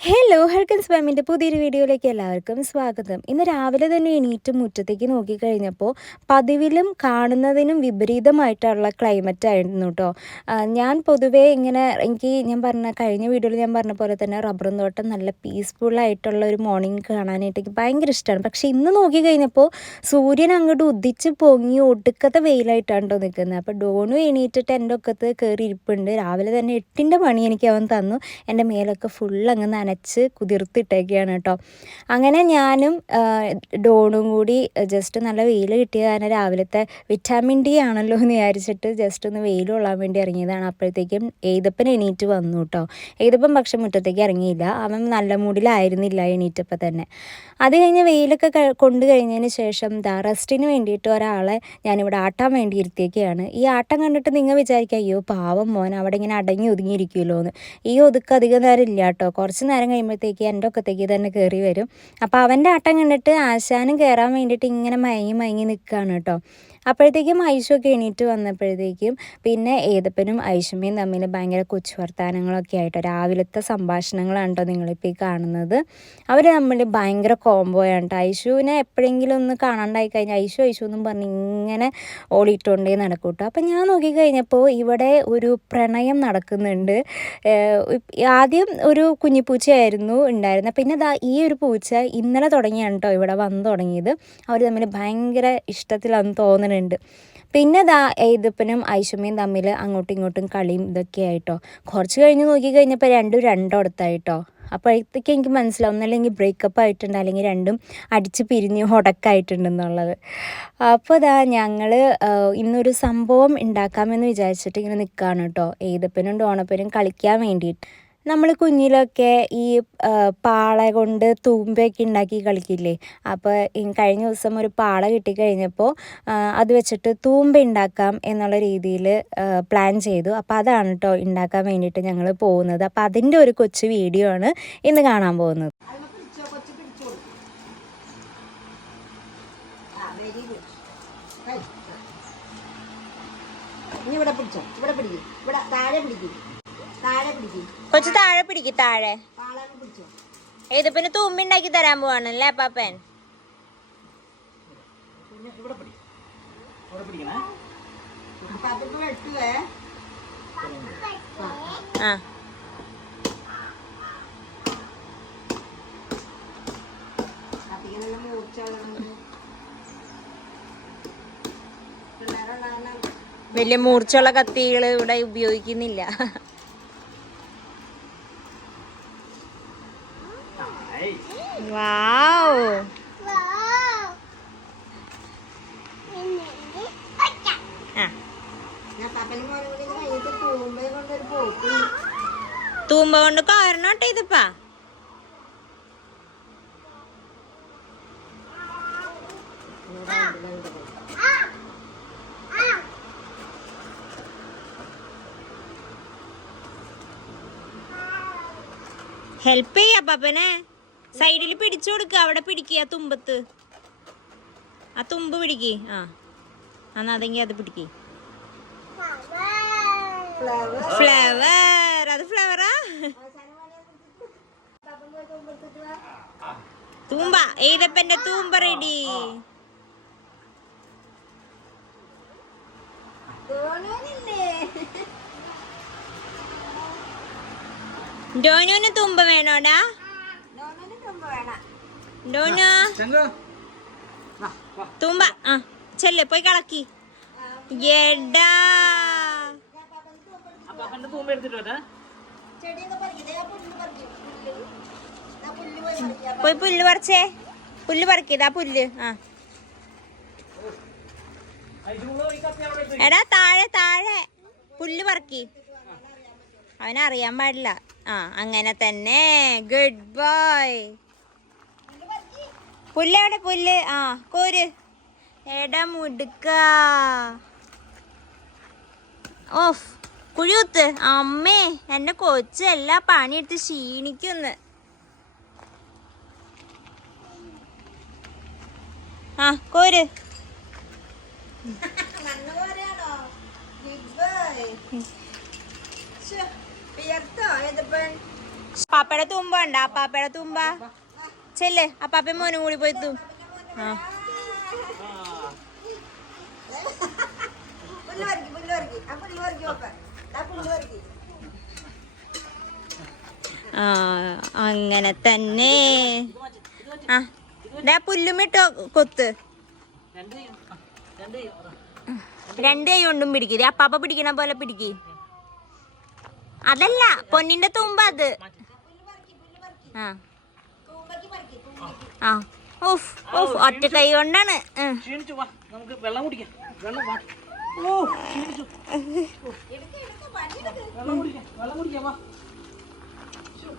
Hello ഹെൽക്കൻ സ്വാമിന്റെ പുതിയൊരു വീഡിയോയിലേക്ക് എല്ലാവർക്കും സ്വാഗതം. ഇന്ന് രാവിലെ തന്നെ എണീറ്റ് മുറ്റത്തേക്ക് നോക്കിക്കഴിഞ്ഞപ്പോൾ പതിവിലും കാണുന്നതിനും വിപരീതമായിട്ടുള്ള ക്ലൈമറ്റ് ആയിരുന്നു കേട്ടോ ഞാൻ പൊതുവേ ഇങ്ങനെ എനിക്ക് ഞാൻ പറഞ്ഞ കഴിഞ്ഞ വീഡിയോയിൽ ഞാൻ പറഞ്ഞ പോലെ തന്നെ റബ്ബറും തോട്ടം നല്ല പീസ്ഫുള്ളായിട്ടുള്ള ഒരു മോർണിംഗ് കാണാനായിട്ട് എനിക്ക് ഭയങ്കര ഇഷ്ടമാണ് പക്ഷേ ഇന്ന് നോക്കിക്കഴിഞ്ഞപ്പോൾ സൂര്യൻ അങ്ങോട്ട് ഉദിച്ച് പൊങ്ങി ഒടുക്കത്തെ വെയിലായിട്ടാണ് കേട്ടോ നിൽക്കുന്നത്. അപ്പോൾ ഡോണു എണീറ്റിട്ട് എന്റെ ഒക്കത്ത് കയറി ഇരിപ്പുണ്ട് രാവിലെ തന്നെ എട്ടിന്റെ പണി എനിക്ക് അവൻ തന്നു. എന്റെ മേലൊക്കെ ഫുൾ അങ്ങ് നനച്ച് കുതിർത്തിട്ടേക്കാണ് കേട്ടോ. അങ്ങനെ ഞാനും ഡോണും കൂടി ജസ്റ്റ് നല്ല വെയിൽ കിട്ടിയ കാരണം രാവിലത്തെ വിറ്റാമിൻ ഡി ആണല്ലോ എന്ന് വിചാരിച്ചിട്ട് ജസ്റ്റ് ഒന്ന് വെയിൽ കൊള്ളാൻ വേണ്ടി ഇറങ്ങിയതാണ്. അപ്പോഴത്തേക്കും എഴുതപ്പൻ എണീറ്റ് വന്നു കേട്ടോ. എഴുതപ്പൻ പക്ഷെ മുറ്റത്തേക്ക് ഇറങ്ങിയില്ല. അവൻ നല്ല മൂഡിലായിരുന്നില്ല എണീറ്റപ്പോൾ തന്നെ. അത് കഴിഞ്ഞ് വെയിലൊക്കെ കൊണ്ടു കഴിഞ്ഞതിന് ശേഷം ദാ റെസ്റ്റിന് വേണ്ടിയിട്ട് ഒരാളെ ഞാനിവിടെ ആട്ടാൻ വേണ്ടി ഇരുത്തിയൊക്കെയാണ് ഈ ആട്ടം കണ്ടിട്ട് നിങ്ങൾ വിചാരിക്കുക അയ്യോ പാവം മോൻ അവിടെ ഇങ്ങനെ അടങ്ങി ഒതുങ്ങിയിരിക്കുമല്ലോ എന്ന് ഈ ഒതുക്ക് അധികം നേരം ഇല്ല കേട്ടോ. കുറച്ച് നേരം കഴിയുമ്പോഴത്തേക്ക് എന്റെ ഒക്കത്തേക്ക് തന്നെ കയറി വരും. അപ്പോൾ അവന്റെ ആട്ടം കണ്ടിട്ട് ആശാനും കയറാൻ വേണ്ടിയിട്ട് ഇങ്ങനെ മയങ്ങി മയങ്ങി നിൽക്കുകയാണ് കേട്ടോ. അപ്പോഴത്തേക്കും ഐഷൊക്കെ എണീറ്റ് വന്നപ്പോഴത്തേക്കും പിന്നെ ഏതപ്പനും ഐഷമ്മയും തമ്മിൽ ഭയങ്കര കൊച്ചു വർത്താനങ്ങളൊക്കെ ആയിട്ടോ രാവിലത്തെ സംഭാഷണങ്ങളാണ് കേട്ടോ നിങ്ങളിപ്പോൾ ഈ കാണുന്നത്. അവർ തമ്മിൽ ഭയങ്കര കോംബോയാണ് കേട്ടോ. ഐഷുവിനെ എപ്പോഴെങ്കിലും ഒന്ന് കാണാണ്ടായി കഴിഞ്ഞാൽ ഐഷു ഐഷു എന്നും പറഞ്ഞ് ഇങ്ങനെ ഓടിയിട്ടുണ്ടേ നടക്കൂട്ടോ കേട്ടോ അപ്പം ഞാൻ നോക്കിക്കഴിഞ്ഞപ്പോൾ ഇവിടെ ഒരു പ്രണയം നടക്കുന്നുണ്ട്. ആദ്യം ഒരു കുഞ്ഞിപ്പൂച്ചയായിരുന്നു ഉണ്ടായിരുന്നത് പിന്നെ ദാ ഈ ഒരു പൂച്ച ഇന്നലെ തുടങ്ങിയാണ് കേട്ടോ ഇവിടെ വന്നു തുടങ്ങിയത്. അവർ തമ്മിൽ ഭയങ്കര ഇഷ്ടത്തിലാണെന്ന് തോന്നുന്നുണ്ട് പിന്നെ ദാ എഴുതപ്പനും ഐഷമ്മയും തമ്മിൽ അങ്ങോട്ടും ഇങ്ങോട്ടും കളിയും ഇതൊക്കെ ആയിട്ടോ. കുറച്ച് കഴിഞ്ഞ് നോക്കി കഴിഞ്ഞപ്പോൾ രണ്ടും രണ്ടോടത്തായിട്ടോ. അപ്പോഴത്തേക്ക് എനിക്ക് മനസ്സിലാവും ഒന്നല്ലെങ്കിൽ ബ്രേക്കപ്പ് ആയിട്ടുണ്ട് അല്ലെങ്കിൽ രണ്ടും അടിച്ച് പിരിഞ്ഞ് ഉടക്കായിട്ടുണ്ടെന്നുള്ളത്. അപ്പോൾ ഇതാ ഞങ്ങൾ ഇന്നൊരു സംഭവം ഉണ്ടാക്കാമെന്ന് വിചാരിച്ചിട്ട് ഇങ്ങനെ നിൽക്കുകയാണ് കേട്ടോ. ഏതപ്പനും ഡോണപ്പനും കളിക്കാൻ വേണ്ടിയിട്ട്. നമ്മൾ കുഞ്ഞിലൊക്കെ ഈ പാള കൊണ്ട് തൂമ്പയൊക്കെ ഉണ്ടാക്കി കളിക്കില്ലേ? അപ്പോൾ കഴിഞ്ഞ ദിവസം ഒരു പാള കിട്ടിക്കഴിഞ്ഞപ്പോൾ അത് വെച്ചിട്ട് തൂമ്പ ഉണ്ടാക്കാം എന്നുള്ള രീതിയിൽ പ്ലാൻ ചെയ്തു. അപ്പോൾ അതാണ് കേട്ടോ ഉണ്ടാക്കാൻ വേണ്ടിയിട്ട് ഞങ്ങൾ പോകുന്നത്. അപ്പോൾ അതിന്റെ ഒരു കൊച്ചു വീഡിയോ ആണ് ഇന്ന് കാണാൻ പോകുന്നത്. ഇനി ഇവിടെ പിടിച്ചോ. ഇവിടെ പിടിക്കും. ഇവിടെ താഴെ പിടിക്കും. താഴെ പിടിക്കും. കൊച്ചു താഴെ പിടിക്കും താഴെ. ഇത് പിന്നെ തുമ്പി ഉണ്ടാക്കി തരാൻ പോവാണല്ലേ പാപ്പൻ അപ്പൊ അതിപ്പോ വെട്ടുവേ. ആ. കത്തിക്കണെല്ലാം മൂർച്ചോളണം പിള്ളേരെ കാരണം വലിയ മൂർച്ചയുള്ള കത്തികൾ ഇവിടെ ഉപയോഗിക്കുന്നില്ല. ആ ഞാൻ പപ്പനും മോനും കൂടി കഴിഞ്ഞിട്ട് കൊണ്ടൊരു പോക്ക്. തൂമ്പ കൊണ്ട് കോരണോട്ടെ ഇതിപ്പാ? ഹെൽപ്പ് ചെയ്യാ പപ്പനെ? സൈഡിൽ പിടിച്ചു കൊടുക്ക അവിടെ പിടിക്കുക തുമ്പത്ത്. ആ തുമ്പ് പിടിക്ക് ആ. എന്നാ അതെങ്കിൽ അത് പിടിക്ക്. ഫ്ലവർ അത് ഫ്ലവറാ തൂമ്പ ഏതപ്പന്റെ തൂമ്പ റെഡി ഡോനുവിന് തുമ്പ വേണോടാ? തുമ്പ വേണം ഡോനു തുമ്പ ആ ചെല്ലെ പോയി കളക്കി. എടാ. പോയി പുല്ല് പറിച്ചേ. പുല്ല് പറിക്കതാ പുല്ല് ആ. എടാ താഴെ താഴെ. പുല്ല് പറക്കി. അവനറിയാൻ പാടില്ല. ആ അങ്ങനെ തന്നെ. ഗുഡ് ബോയ് പുല്ലവിടെ പുല്ല്. ആ കോര്. എടാ മുടുക്ക. ഓഫ്. കുഴിയൂത്ത്. അമ്മേ എന്റെ കൊച്ച് എല്ലാ പണിയെടുത്ത് ക്ഷീണിക്കുന്നു. ആ കോര്. മണ്ണ് പാപ്പയുടെ തുമ്പ ഉണ്ട് അപ്പാപ്പയുടെ തുമ്പ. ചെല്ലേ അപ്പാപ്പ മോനും കൂടി പോയി തൂ. ആ. അങ്ങനെ തന്നെ. ആ പുല്ലുമിട്ടോ കൊത്ത്. രണ്ട് കൈ കൊണ്ടും പിടിക്കുക അപ്പാപ്പ പിടിക്കണ പോലെ പിടിക്ക്. അതല്ല പൊന്നിന്റെ തുമ്പ അത്. ആ. ആ. ഓഫ് ഓഫ് ഒറ്റ കൈ കൊണ്ടാണ്. ക്ഷീണിച്ചത് ക്ഷീണിച്ചു എന്തോ ആയിട്ടുണ്ട്. കൊച്ചു വാരിക്കോ? കൊച്ചു വാ ഓ ക്ഷീണിച്ചു എടുക്ക് എടുക്ക് പണിയെടുക്ക് വെള്ളം കുടിക്കാം വെള്ളം കുടിക്കാം വാ ശ്ശോ,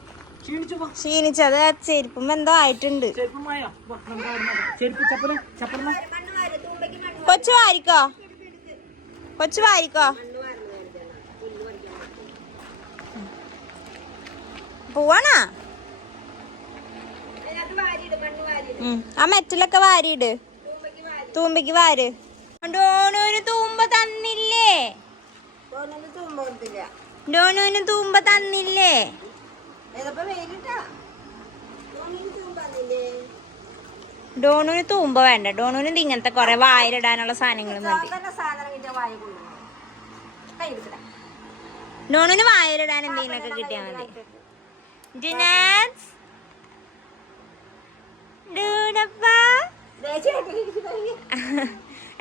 ക്ഷീണിച്ചു വാ ക്ഷീണിച്ചത് ആ ചെരുപ്പും എന്തോ ആയിട്ടുണ്ട് ചെരുപ്പ് മായ വാ നമുക്ക് അവിടെ നോക്കാം. ചെരുപ്പ് ചപ്പല ചപ്പല മണ്ണ് വാര് തൂമ്പയ്ക്ക് മണ്ണ് കൊച്ചു വാരിക്കോ കൊച്ചു വാരിക്കോ പോവാണാ. ആ മെറ്റലൊക്കെ വാരിയിട്. തൂമ്പയ്ക്ക് വാരി. ഡോണുവിന് തൂമ്പ തന്നില്ലേ? ഡോണുവിന് തൂമ്പ തന്നില്ലേ? ഡോണുവിന് തൂമ്പ വേണ്ട. ഡോണുവിന് ഇങ്ങനത്തെ കുറെ വായിലിടാനുള്ള സാധനങ്ങൾ മതി ഡോണുവിന് വായിലിടാൻ എന്തെങ്കിലുമൊക്കെ കിട്ടിയാൽ മതി. ജിനാസ് ഡൂഡപ്പാ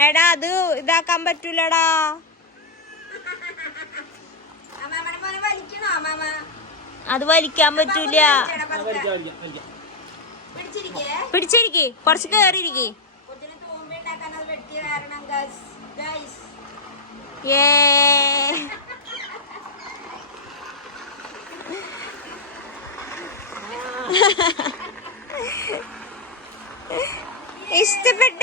എടാ അത് ഇതാക്കാൻ പറ്റൂലടാ. അത് വലിക്കാൻ പറ്റൂല. പിടിച്ചിരിക്കേ? കുറച്ച് കേറിയിരിക്കേ. കൊച്ചിന് തൂമ്പ ഉണ്ടാക്കാൻ അത് വെട്ടിയ കാരണം ഗൈസ് ഗൈസ് ഏ ഇഷ്ടപ്പെട്ട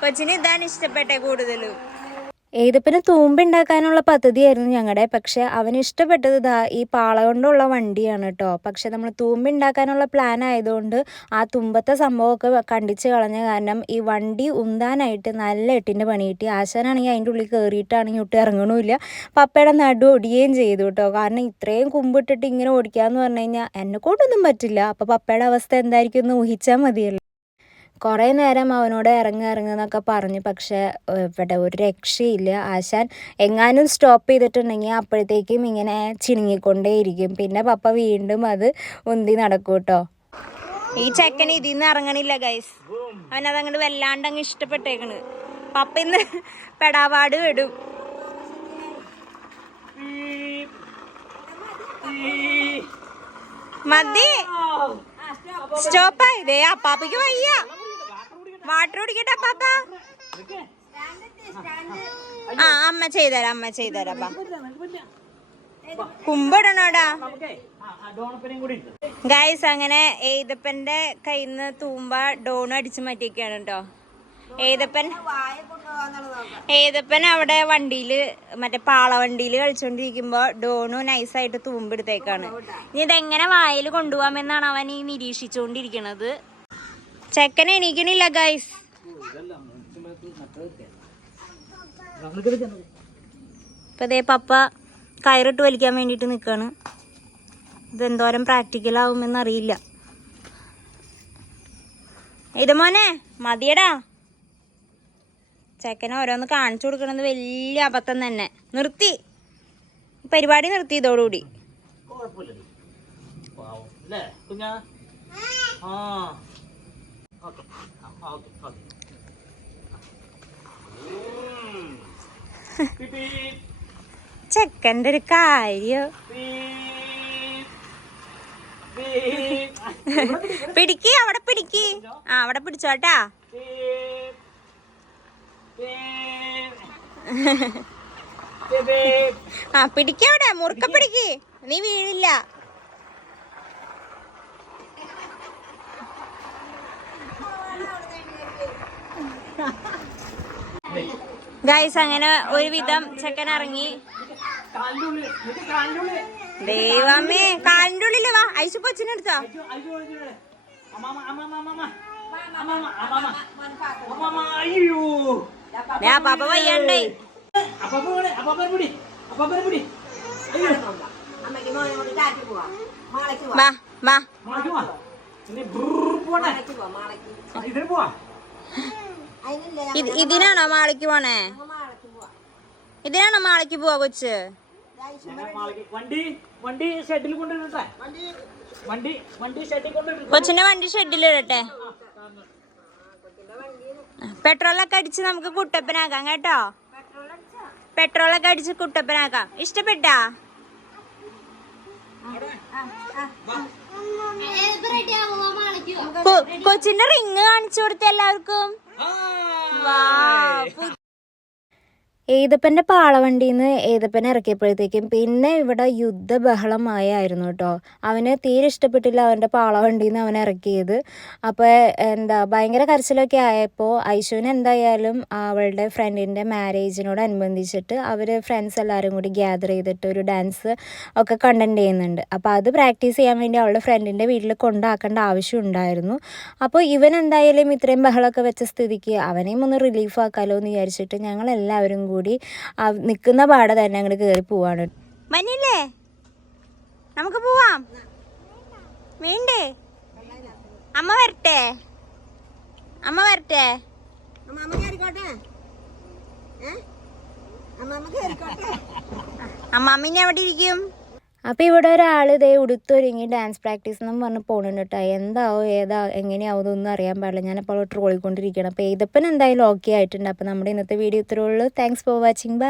കൊച്ചിന് ഇതാണ് ഇഷ്ടപ്പെട്ടെ കൂടുതലും. ഏതപ്പന് തൂമ്പുണ്ടാക്കാനുള്ള പദ്ധതിയായിരുന്നു ഞങ്ങളുടെ പക്ഷെ അവന് ഇഷ്ടപ്പെട്ടത് ഇതാ ഈ പാള കൊണ്ടുള്ള വണ്ടിയാണ് കേട്ടോ പക്ഷെ നമ്മൾ തൂമ്പുണ്ടാക്കാനുള്ള പ്ലാൻ ആയതുകൊണ്ട് ആ തുമ്പത്തെ സംഭവമൊക്കെ കണ്ടിച്ച് കളഞ്ഞ കാരണം ഈ വണ്ടി ഉന്താനായിട്ട് നല്ല എട്ടിന്റെ പണി കിട്ടി. ആശാനാണെങ്കിൽ അതിന്റെ ഉള്ളിൽ കയറിയിട്ടാണെങ്കിൽ ഒട്ടും ഇറങ്ങണമില്ല പപ്പയുടെ നടു ഒടിയുകയും ചെയ്തു കേട്ടോ കാരണം ഇത്രയും കുമ്പിട്ടിട്ട് ഇങ്ങനെ ഓടിക്കാമെന്ന് പറഞ്ഞു കഴിഞ്ഞാൽ എന്നെ കൊണ്ടൊന്നും പറ്റില്ല. അപ്പോൾ പപ്പയുടെ അവസ്ഥ എന്തായിരിക്കും എന്ന് ഊഹിച്ചാൽ മതിയല്ലോ. കുറേ നേരം അവനോട് ഇറങ്ങുക ഇറങ്ങുന്നൊക്കെ പറഞ്ഞു. പക്ഷേ ഇവിടെ ഒരു രക്ഷയില്ല. ആശാൻ എങ്ങാനും സ്റ്റോപ്പ് ചെയ്തിട്ടുണ്ടെങ്കിൽ അപ്പോഴത്തേക്കും ഇങ്ങനെ ചിണുങ്ങിക്കൊണ്ടേയിരിക്കും. പിന്നെ പപ്പ വീണ്ടും അത് ഉന്തി നടക്കും കേട്ടോ ഈ ചെക്കൻ ഇതിൽ നിന്ന് ഇറങ്ങണില്ല ഗൈസ് അവനത് അങ്ങോട്ട് വല്ലാണ്ട് അങ്ങ് ഇഷ്ടപ്പെട്ടേക്കണ്. പപ്പ ഇന്ന് പെടാപാട് വിടും മതി. സ്റ്റോപ്പ് ദേ അപ്പാപ്പയ്ക്ക് വയ്യ. വാട്ടർ കുടിക്കട്ടെ അപ്പാപ്പ? ആ അമ്മ ചെയ്തരാ അമ്മ ചെയ്തരാ കുമ്പിടണോടാ? ഗൈസ് അങ്ങനെ ഏതപ്പന്റെ കയ്യിൽ നിന്ന് തൂമ്പ ഡോൺ അടിച്ചു മാറ്റിയൊക്കെയാണ് കേട്ടോ ഏതപ്പൻ ഏതപ്പൻ അവിടെ വണ്ടിയിൽ മറ്റേ പാള വണ്ടിയിൽ കളിച്ചോണ്ടിരിക്കുമ്പോ ഡോണു നൈസായിട്ട് തൂമ്പെടുത്തേക്കാണ് ഇനി ഇതെങ്ങനെ വായിൽ കൊണ്ടുപോകാമെന്നാണ് അവൻ ഈ നിരീക്ഷിച്ചുകൊണ്ടിരിക്കണത് ചെക്കൻ എണീക്കണില്ല ഗൈസ് ഇപ്പൊ ദേ പപ്പ കയറിട്ട് വലിക്കാൻ വേണ്ടിയിട്ട് നിക്കാണ്. ഇതെന്തോരം പ്രാക്ടിക്കൽ ആവുമെന്ന് അറിയില്ല ഇത് മോനെ മതിയടാ. ചെക്കനെ ഓരോന്ന് കാണിച്ചു കൊടുക്കണത് വലിയ അബദ്ധം തന്നെ. നിർത്തി. പരിപാടി നിർത്തി ഇതോടുകൂടി. കുഴപ്പമില്ലടി പാവം അല്ലേ കുഞ്ഞാ ആ ചെക്കന്റെ ഒരു കാര്യം. പിടിക്ക് അവിടെ പിടിക്ക്. ആ അവിടെ പിടിച്ചോട്ടാ. ആ പിടിക്കവിടെ മുറുക്ക പിടിക്ക്. നീ വീഴില്ല ഗൈസ് അങ്ങനെ ഒരുവിധം ചെക്കൻ ഇറങ്ങി. ദൈവമേ കാലിന്റെ വാ. ഐശു കൊച്ചിനെടുത്തോ എടുത്തോ? അപ്പാപ്പ പോവാ വാ വാ. ഇതിന് പോവാ. ഇതിനാണോ മാളിക്ക് പോണേ? ഇതിനാണോ മാളിക്ക് പോവാ കൊച്ച്? കൊച്ചിന്റെ വണ്ടി ഷെഡിലിടട്ടെ പെട്രോളൊക്കെ അടിച്ച് നമുക്ക് കുട്ടപ്പനാക്കാം കേട്ടോ. പെട്രോളൊക്കെ അടിച്ച് കുട്ടപ്പനാക്കാം. ഇഷ്ടപ്പെട്ടാ? കൊച്ചിന്റെ റിങ് കാണിച്ചു കൊടുത്ത എല്ലാവർക്കും വാവ്. ഏതപ്പന്റെ പാളവണ്ടിയിൽ നിന്ന് ഏതപ്പൻ ഇറക്കിയപ്പോഴത്തേക്കും പിന്നെ ഇവിടെ യുദ്ധബഹളമായായിരുന്നു കേട്ടോ. അവന് തീരെ ഇഷ്ടപ്പെട്ടില്ല അവന്റെ പാളവണ്ടിയിൽ നിന്ന് അവൻ ഇറക്കിയത്. അപ്പോൾ എന്താ ഭയങ്കര കരച്ചിലൊക്കെ ആയപ്പോൾ ഐശുവിന് എന്തായാലും അവളുടെ ഫ്രണ്ടിന്റെ മാരേജിനോടനുബന്ധിച്ചിട്ട് അവർ ഫ്രണ്ട്സ് എല്ലാവരും കൂടി ഗ്യാദർ ചെയ്തിട്ട് ഒരു ഡാൻസ് ഒക്കെ കണ്ടന്റ് ചെയ്യുന്നുണ്ട്. അപ്പോൾ അത് പ്രാക്ടീസ് ചെയ്യാൻ വേണ്ടി അവളുടെ ഫ്രണ്ടിന്റെ വീട്ടിൽ കൊണ്ടാക്കേണ്ട ആവശ്യം ഉണ്ടായിരുന്നു. അപ്പോൾ ഇവൻ എന്തായാലും ഇത്രയും ബഹളമൊക്കെ വെച്ച സ്ഥിതിക്ക് അവനെയും ഒന്ന് റിലീഫ് ആക്കാലോ എന്ന് വിചാരിച്ചിട്ട് ഞങ്ങൾ എല്ലാവരും കൂടി നിൽക്കുന്ന പാടെ തന്നെ അങ്ങോട്ട് കയറി പോവാണ്. മഞ്ഞില്ലേ? നമുക്ക് പോവാം. വേണ്ടേ അമ്മ വരട്ടെ? അമ്മ വരട്ടെ? അമ്മാമ്മ അവിടെ ഇരിക്കും? അപ്പോൾ ഇവിടെ ഒരാൾ ഇതേ ഉടുത്തൊരുങ്ങി ഡാൻസ് പ്രാക്ടീസ് എന്നും പറഞ്ഞ് പോകുന്നുണ്ട് കേട്ടോ എന്താവോ ഏതാ എങ്ങനെയാവും ഇതൊന്നും അറിയാൻ പാടില്ല. ഞാനപ്പോൾ ട്രോളിക്കൊണ്ടിരിക്കുകയാണ് അപ്പോൾ ഏതപ്പൻ എന്തായാലും ഓക്കെ ആയിട്ടുണ്ട്. അപ്പോൾ നമ്മുടെ ഇന്നത്തെ വീഡിയോ ഇത്രേ ഉള്ളൂ. Thanks for watching bye